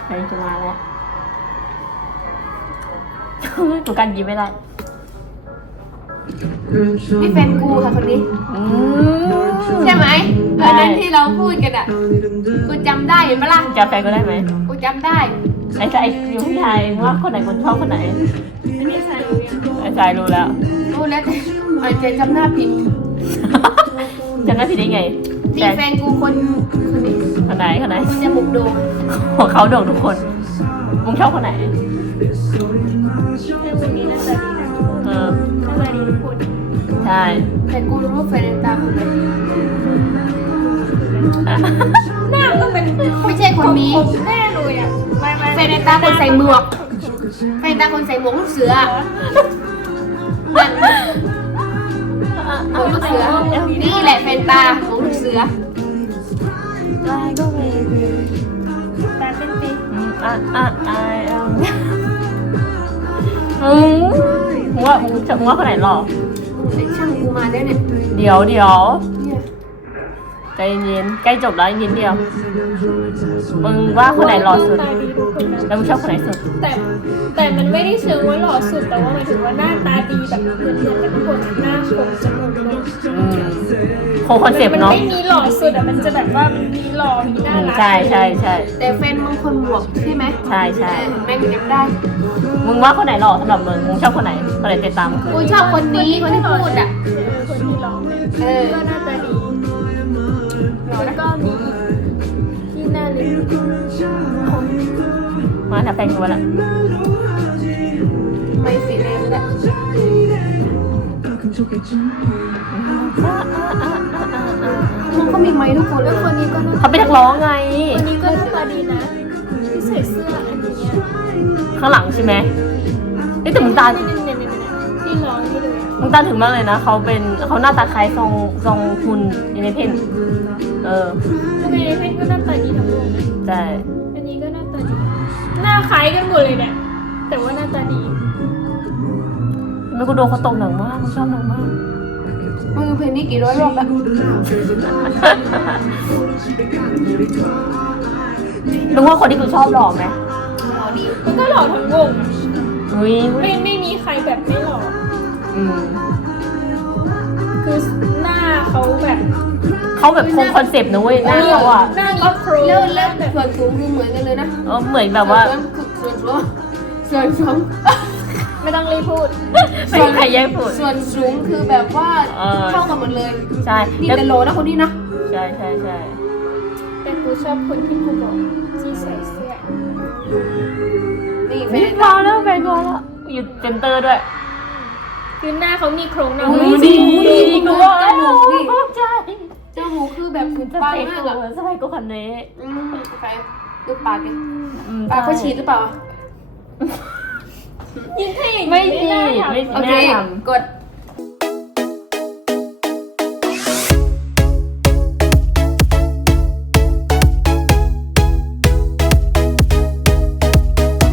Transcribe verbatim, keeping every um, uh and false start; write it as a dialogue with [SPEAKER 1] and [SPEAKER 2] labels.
[SPEAKER 1] ฟนกูมาแล้วกูกันยิ้มไม่ได้
[SPEAKER 2] นี่แฟนกูค่ะคนนี้
[SPEAKER 1] อืม
[SPEAKER 2] ใช่ไหมตอนนั้นที่เราพูดกันอ่ะกูจำได้เห็นปะล่ะ
[SPEAKER 1] จำแฟนกูได้ไหม
[SPEAKER 2] กูจำได้
[SPEAKER 1] ไอ้ใจอยู่ที่ไทยว่าคนไหนคนชอบคนไหน
[SPEAKER 2] อันนี้ใส่รู้ยัง
[SPEAKER 1] ไอ้ใจรู้แล้ว
[SPEAKER 2] รู้แล้วแต่อาจจะจำหน้าผิด
[SPEAKER 1] จำได้ผิดได้ไง
[SPEAKER 2] นี่แฟนกูคนคนนี้
[SPEAKER 1] คนไหนคนไหน
[SPEAKER 2] คนจมูกโด่ง
[SPEAKER 1] ของเขาโด่งทุกคนมึงชอบคนไหน
[SPEAKER 2] แฟนคนนี้น่าจะดีนะ
[SPEAKER 1] เออ
[SPEAKER 2] น่าจะดีทุกคน
[SPEAKER 1] ใช่
[SPEAKER 2] แต่กูรู้ว่าแฟนตาคนไหนหน้าก็เป็นไม่ใช่คนนี้แน่เลยอ่ะไม่ไม่แฟนตาคนใส่หมวกแฟนตาคนใส่หมวกลูกเสือนั่นหมวกลูกเสือนี่แหละแฟนตาหมวกลูกเสือตาเป็นปี
[SPEAKER 1] อ่ะอ่ะอ่ะอืมมึงว่ามึงมึงว่าคนไหนหล่อ
[SPEAKER 2] ไอ้ช่างกูมาได้เนี่ย
[SPEAKER 1] เดี๋ยวเดี๋ยว
[SPEAKER 2] เนี่ย
[SPEAKER 1] ใจเย็นใกล้จบแล้วนิดเดียวมึงว่าคนไหนหล่อสุด
[SPEAKER 3] ตาดีทุกคนนะ
[SPEAKER 1] แล้วมึงชอบคนไหนสุด
[SPEAKER 3] แต่แต่มันไม่ได้เชิงว่าหล่อสุดแต่ว่าหมายถึงว่าหน้าตาดีแบบเหมือนๆกันทุกคนหน้าคมจมูกโด่ง
[SPEAKER 1] อืมโคคอนเซปต์
[SPEAKER 3] มัน
[SPEAKER 1] เนาะ
[SPEAKER 3] ไม่มีหล่อสุดอ่ะมันจะแบบว่ามันมีหล่อมีน่ารัก
[SPEAKER 1] ใช่ใช่ใช่
[SPEAKER 2] แต่แฟนมึงคนหมวกใช่ไหม
[SPEAKER 1] ใช่ใช่
[SPEAKER 2] เออแม่งจำได้
[SPEAKER 1] มึงว่าคนไหนหล่อสำหรับมึงมึงชอบคนไหนคนไหนติดตาม
[SPEAKER 2] กูชอบคนนี้คนที่พูดอ่ะ
[SPEAKER 3] เออคนที่ร้องเนี่ย
[SPEAKER 2] เออ
[SPEAKER 3] ก็หน้าตาดีแล้วก็มีที่หน้าลิ้นคม
[SPEAKER 1] มาถ้าแฟนกูละ
[SPEAKER 2] ไม่สีแดงแล้วมึงก็มีไม้ทุกคน
[SPEAKER 3] แล้วคนนี้ก็หน้า
[SPEAKER 1] เขาเป็นนักร้องไง
[SPEAKER 3] คนนี้ก็หน้าตาดีนะที่ใส่เสื้ออันนี้เนี่ย
[SPEAKER 1] ข้างหลังใช่ไหมเอ้ยแต่มึงตา
[SPEAKER 3] เนี่ยเนี่ยเนี่ยเนี่ยที่ร้องนี่เลยอะ
[SPEAKER 1] มึงตาถึงมากเลยนะเขาเป็นเขาหน้าตาคล้ายซองซองคุณในเพนเออ
[SPEAKER 3] ทำไมเพชรก็หน้าตาดีทั้งวงนะ
[SPEAKER 1] ใช่
[SPEAKER 3] อันนี้ก็หน้าตาดี หน้าคล้ายกันหมดเลยเนี่ย แต่ว่าหน้าตาดี
[SPEAKER 1] ไม่กูโดนเขาตกหนังมากกูชอบหนังมาก
[SPEAKER 2] มึงเพลงนี้กี่ร้อยรอบแล้ว
[SPEAKER 1] มึงว่าคนที่กูชอบหล่อไหม
[SPEAKER 2] หมอดี
[SPEAKER 3] มันก็หล่อทั้งวงอะ
[SPEAKER 1] อุ้ย
[SPEAKER 3] ไม่ไม่มีใครแบบไม่หล่อ
[SPEAKER 1] อืม
[SPEAKER 3] คือหน้าเขาแบบ
[SPEAKER 1] เขาแบบคงคอนเซปต์นะเว้ยหน้าเขาอ่ะ
[SPEAKER 3] หน้ามีโครง
[SPEAKER 2] เลิศ
[SPEAKER 3] ห
[SPEAKER 2] เลิ
[SPEAKER 3] น้า
[SPEAKER 2] ศ
[SPEAKER 3] แบบ
[SPEAKER 2] ส่วนสูงคือเหมือนกันเลยนะ
[SPEAKER 1] เออเหมือนแบบว่า
[SPEAKER 2] ส่วนสูงส่วนสูง
[SPEAKER 3] ไม่ต้องรีบพูด
[SPEAKER 1] ไม่มีใครแย่งพูด
[SPEAKER 2] ส่วนสูงคือแบบว่า
[SPEAKER 1] เออ
[SPEAKER 2] เท่ากันหมดเลย
[SPEAKER 1] ใช่
[SPEAKER 2] นี่
[SPEAKER 1] แล้ว
[SPEAKER 2] เป็นโลนะคนนี้นะ
[SPEAKER 1] ใช่ใช่ใช่
[SPEAKER 3] แต่กูชอบคนที่กูบอกที่ใส่เสื้อ
[SPEAKER 2] นี่แฟ
[SPEAKER 1] นี่
[SPEAKER 2] น
[SPEAKER 1] มาแล้วแฟนกูแล้วอยู่เซ็นเตอร์ด้วย
[SPEAKER 3] คือหน้าเขามีโครงหน้า
[SPEAKER 2] อุ้ย
[SPEAKER 3] เขา
[SPEAKER 2] ดี
[SPEAKER 3] ดี
[SPEAKER 2] ดี
[SPEAKER 1] กู
[SPEAKER 2] กู
[SPEAKER 1] ว่า
[SPEAKER 2] ว่าจมูกดิ
[SPEAKER 1] ใช่
[SPEAKER 2] จมูกคือแบบ
[SPEAKER 1] จะ
[SPEAKER 2] ปัง
[SPEAKER 1] ไป
[SPEAKER 2] มาก
[SPEAKER 1] กู
[SPEAKER 2] อะ
[SPEAKER 1] จะไปกูคนนี้
[SPEAKER 2] อืมใครดูปากดิ
[SPEAKER 1] อืม
[SPEAKER 2] ปากเขาฉีดหรือเปล่า
[SPEAKER 3] ยิ่งถ้าอย่างนี้
[SPEAKER 1] ไม่
[SPEAKER 3] ไม่
[SPEAKER 1] ฉี
[SPEAKER 3] น่า
[SPEAKER 1] ด
[SPEAKER 3] ทำ
[SPEAKER 1] ไม่
[SPEAKER 2] โอ
[SPEAKER 1] ไม่
[SPEAKER 2] เค
[SPEAKER 1] น่าท
[SPEAKER 2] กด